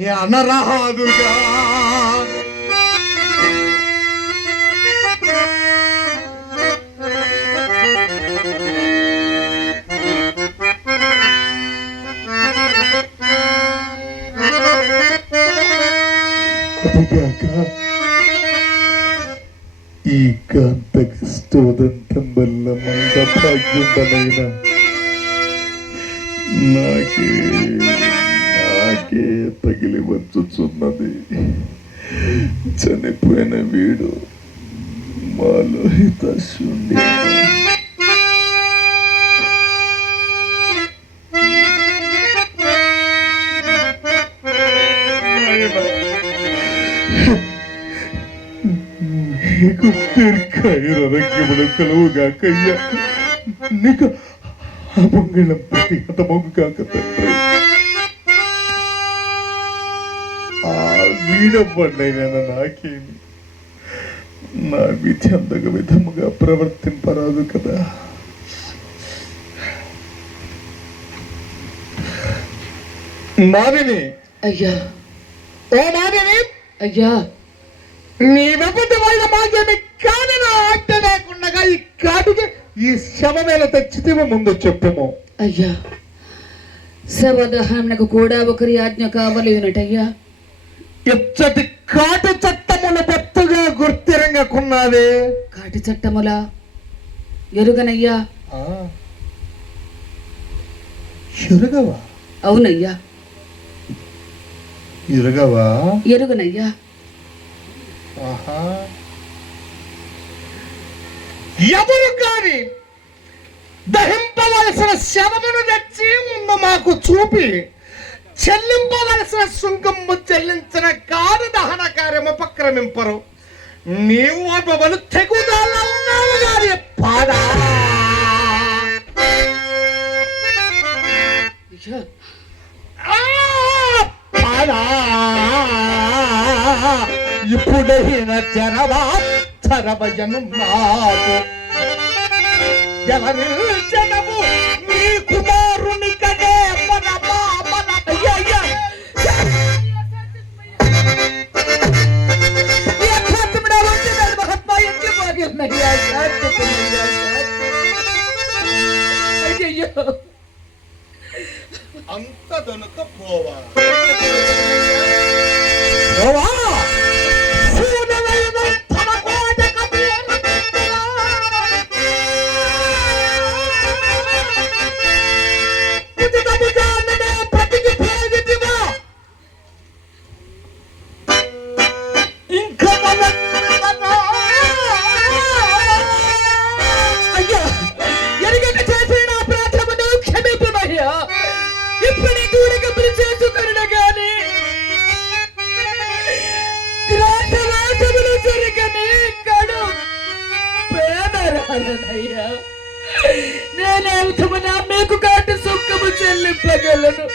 అనరాదుగా ఈ కాంత కష్టోదంతం వల్ల మంద భాగ్యుడనైనా నాకే తగిలి వచ్చుచున్నది. చనిపోయిన వీడు మాలో హితశూన్య. నీకు దీర్ఘాయురారోగ్యములు కలుగుగాకయ్యా. నీకు అమంగళం ప్రతిహతమగుగాక తండ్రి. వీడవ్వండైనా నాకేమి, నా విధి అందగ విధముగా ప్రవర్తింపరాదు కదా. మాదిని అయ్యా, ఓ మాదిని అయ్యా, నీ వెపటిమైన మాకేమి కాని నా ఆట లేకుండా ఈ కాటికి ఈ శవమేల తెచ్చితేమో ముందు చెప్పుము. అయ్యా, శవదహనకు కూడా ఒకరి ఆజ్ఞ కావలేనటయ్యా. ఇచ్చటి కాటు చట్టముల పెద్దగా గుర్తిరంగా కొన్నావే. కాటి చట్టముల ఎరుగనయ్యా. ఎరుగవా? అవునయ్యా, ఎరుగవా? ఎరుగనయ్యా. ఎవరు కాని దహింపవలసిన శవమును తెచ్చి ముందు మాకు చూపి చెల్లింపవలసిన సుంకము చెల్లించిన కారు దహన కార్యము ఉపక్రమింపరు. నీవు అపవలు తెగుదల ఉన్నావు గారి పాడా. ఇప్పుడైన చరవయను నాకు ఎవరి జనము నీ కుమారుని కదే అంత దొనక పోవా. నేనేమిటమన్నా మీకు కాటి సుఖము చెల్లింపగలను.